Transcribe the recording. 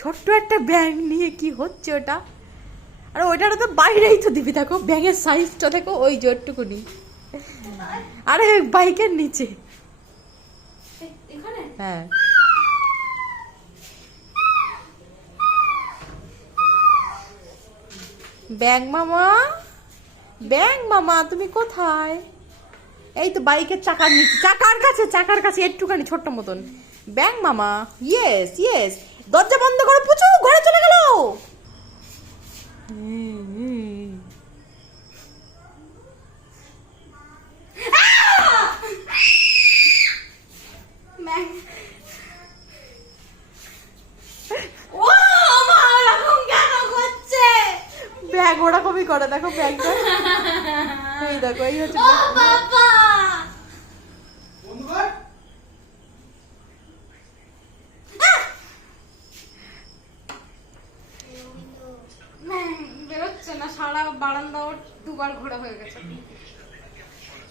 ছোট্ট একটা ব্যাঙ নিয়ে কি হচ্ছে ওটা? আর ওইটার তো বাইরেই তো দিবি, দেখো ব্যাঙের সাইজটা দেখো, ওই জোরটুকুনি। আরে বাইকের নিচে। হ্যাঁ ব্যাঙ মামা, ব্যাঙ মামা তুমি কোথায়? এই তো বাইকের চাকার নিচে, চাকার কাছে একটুখানি ছোট্ট মতন। ব্যাঙ মামা, ইয়েস ইয়েস। দরজা বন্ধ করো পুচু, ঘরে চলে গেল। ব্যাগ ওরকমই করে, দেখো ব্যাগটা, এই দেখো এই হচ্ছে বেরোচ্ছে না, সারা বারান্দা দুবার ঘোরা হয়ে গেছে।